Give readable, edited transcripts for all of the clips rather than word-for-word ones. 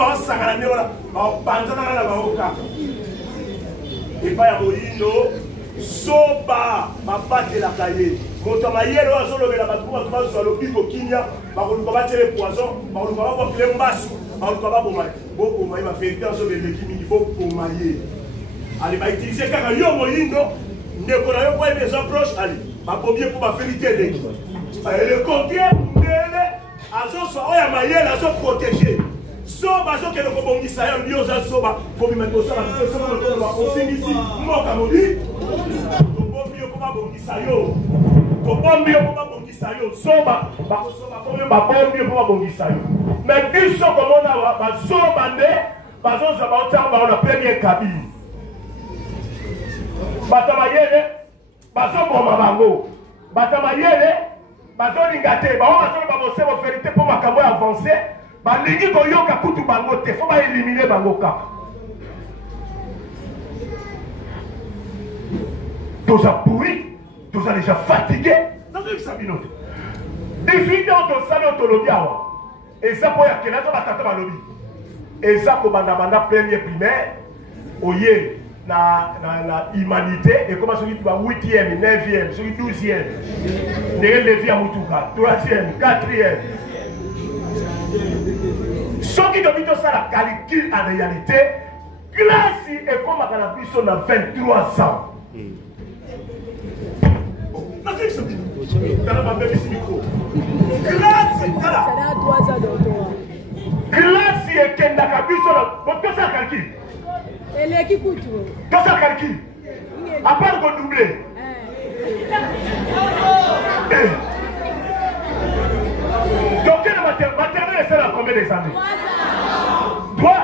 ba sakala ne wala ba panzana na ba oka et pas ya moyindo soba mabate la kaye moto mayelo azolobela batuma kuma zo lobiko kinya ba ko ba tele poison ba ko ba ko klembasu ba ko ba bomai boko mai ba fete azobele kimi boko maye ali ba utiliser kaka yo moyindo ndeko na yo kwa des approches ali ba bombier pour ba vérité leki le contraire ndele azoso oya mayela azo protéger soba zo ke ko bongisa yo ndio za soba ko bi meko sala ko soba ko ba osingisi moka modi to bombio ko ba bongisa yo to bombio ko ba bongisa yo soba ba ko soba ko ba bombio ko ba bongisa yo mais biso ko mona ba soba nde ba zo za ba otamba na premier cabine batamayele ba zo boma bango batamayele ba zo lingate ba o ba zo ba bo se bo vérité pour makambo avancer. Balingi koyoka kutu bango te, faut pas éliminer bango ka. Tous a pourri, tous a déjà fatigué. Dans une sabinote. Défini dans salon autolobia. Et ça pour y a quelqu'un qui va lobby. Et ça pour banda premier primaire, oye na humanité et comment celui qui va 8e, 9e, celui 12e. N'est levé à Moutuka, 3e, 4e. Ce qui doit être ça, la calcul en réalité, classe est comme à on a 23 ans. Classe est qu'elle n'a qu'à tout ça calcul. Elle est qui coûte tout ça calcul. À part qu'on double. Donc, le maternel est là combien des années? 3 ans.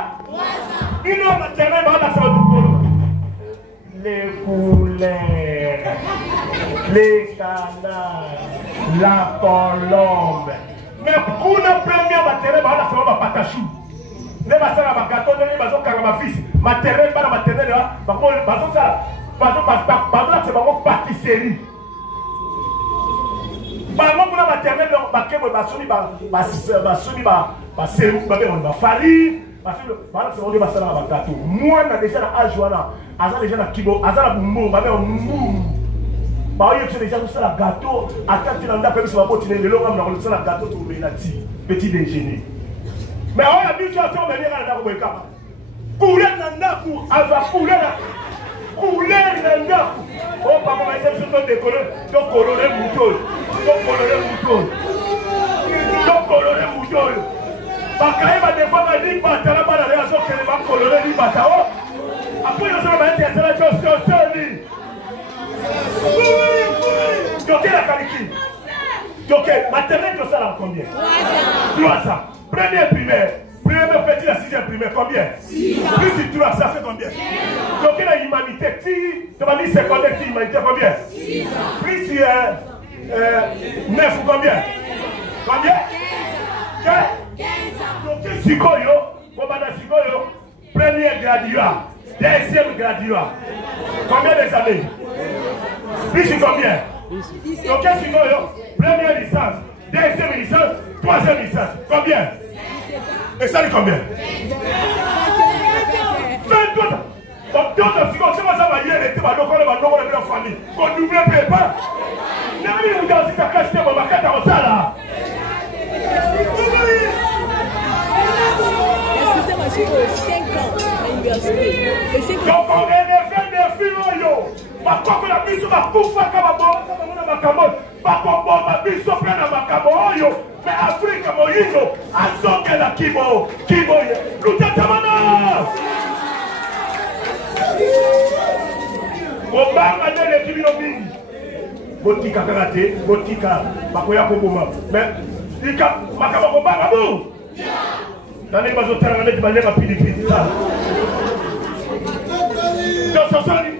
Il a maternel, les poulets, les canards, la colombe. Mais pour la première maternelle, ça va pas patachou. Les massacres à gâteau, les massacres à ma fils. Maternelle, pas la maternelle, c'est pas pâtisserie. Par exemple, la maternelle, moi, déjà à Joana, déjà à Kibo, à la Mou, déjà la gâteau, à quand tu n'as pas sur la botte, le long, on a la gâteau, petit déjeuner. Mais on a dit que tu as fait un couler Nandaku, à la couler Nandaku. Oh, papa, je suis un décollé, donc coloré mouton. Donc coloré mouton. Bakaye va défendre la ligne par la balle à la raison qu'elle va colorer l'île Batao. Après, nous allons mettre la chose sur la qualité. Donc, maternelle, tout ça là combien? 3 ans. Première primaire. Première petite, la 6e primaire, combien? 6 ans. Plus 3, ça fait combien? Donc, la humanité, tu vas dire secondaire, humanité, combien? 6 ans. Plus 9 ou combien? Combien? 15 ans. Donc, Sikoyo, Bobana Sikoyo, premier graduat, deuxième graduat. Combien des années? Plus combien? Donc, Sikoyo, première licence, deuxième licence, troisième licence. Combien? Et ça dit combien? 22 ans. Donc, d'autres Sikoyo, c'est moi ça va y aller, tu vas donc on va dans la famille. Qu'on n'oublie pas. N'allez vous dans cette casse, on va casser en salle. Excusez-moi, 5 ans à l'université. Donc on est des filles, ma coque la mise ma koufa ma biso plein de macaboyo, mais Afrique moïno, azoke la kibo, lutatamana. Obama de l'équilibre mingi. Botika karate, botika, bakoya koboma. Mais, ika, makabo banga bou. Dani bazo tarangane di balema pilipili. Donc ça sonne.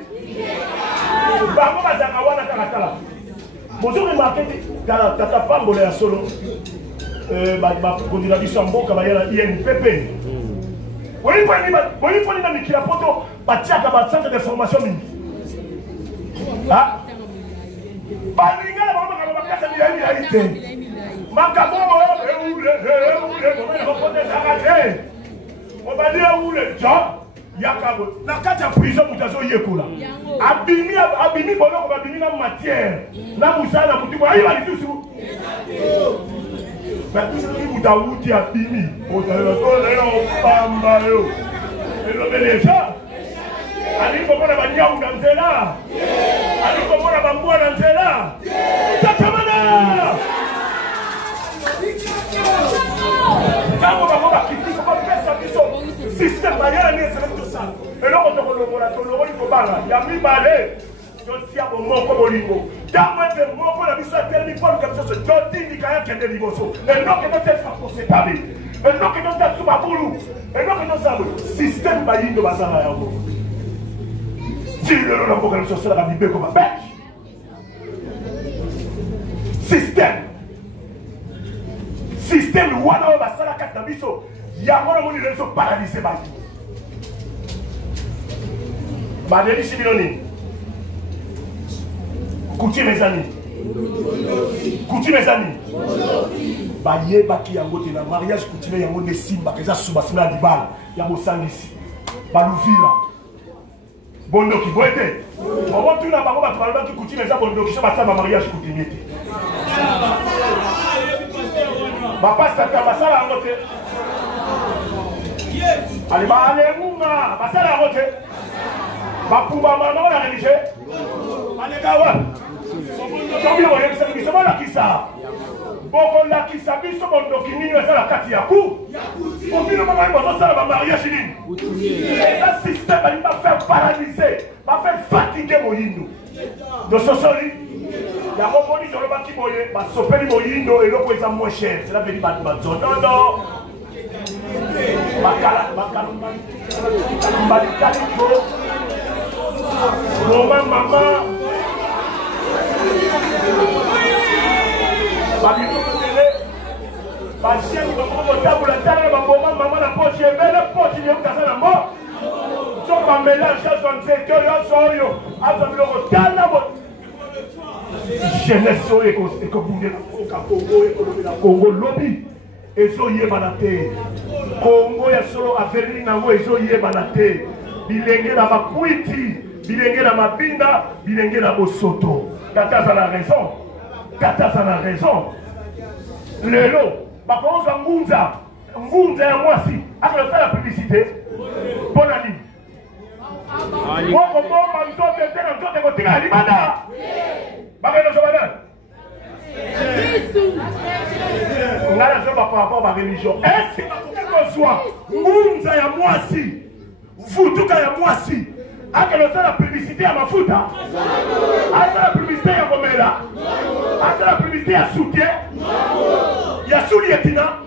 Bango bazaka wana karakala. Bonjour remarquez tata pambole ya solo. Ba kondila biso mboka ba yela INPP. Boyi poni na mikila poto batiaka ba centre de formation mingi. Ah. Balinga ba mama ba kasa ni ya ite. Makabo On va dire où le job. Yakabo. Na kati ya prison mutazo yekola. Abimi bono ko babimi na matière. Na musala mutu ko ayi bali tusu. Mais tout ce qui vous a outi à Bimi, vous avez le pamba yo. Et le bénéja. Ali comme on a banya ou dans cela. Ali comme on a bamboua dans cela. Tatamana. Quand on va quitter, on va faire ça qui sont système barrière ni c'est tout ça. Et là on te le la tolo il faut bala. Ya mi balé. Je à mon comme Olingo. Dans moi, je m'en vais à la mission thermique pour comme ça. Je dis qu'il y a des niveaux. Et non, que nous sommes pour s'établir. Et non, que nous sommes sous ma boulou. Et non, que nous sommes système bailli de Bazara. Si le nom de la société a vibé comme un bêche. Système. Système, le Wana va s'en la carte d'abisso. Il y a un moment où ils sont paralysés. Madame Chibironi. Écoutez mes amis. Écoutez mes amis. Baye baki yango te na mariage coutumier yango de simba keza subasina di bal yango sangisi. Baluvila. Bondoki boete. On va tout na bango ba parler qui coutumier ça bondoki ça ba mariage coutumier te. Ba pasta ta basala yango te. Allez ba ale munga basala yango te. Ba pumba mama na religieux. Allez gawa. Bon la kisa. Bon la kisa biso bondo kinini eza la kati ya ku. Bon bino mama bozo sala ba mariage nini. Ça système ali va faire paralyser, va faire fatiguer moyindo. Do sosoli. Ya moni jolo ba ki boye, ba sopeli moyindo et loko eza moins cher. C'est la veut dire ba zonono. Bakala. Balikali. Maman. Bachien qui va prendre le table, la table, maman, la poche, et la poche, il y a un cassin à mort. Donc, on mélange ça, on sait que là, on jeunesse, et que vous êtes Congo, lobby, et so yé banate. Congo, ya solo, affaire, nango, et so yé banate. Bilenge na makuiti, bilenge na mabinda, bilenge na bosoto. Kata ça a raison. Kata ça a raison. Lelo. Par contre, Ngunza et moi si, après faire la publicité, bonne année. On a la chose par rapport à la religion. Est-ce que soit Ngunza et moi si, vous tout cas et moi si, après la publicité à ma foute, après la publicité à Gomela, après la publicité à Soutien, il y a Soulietina.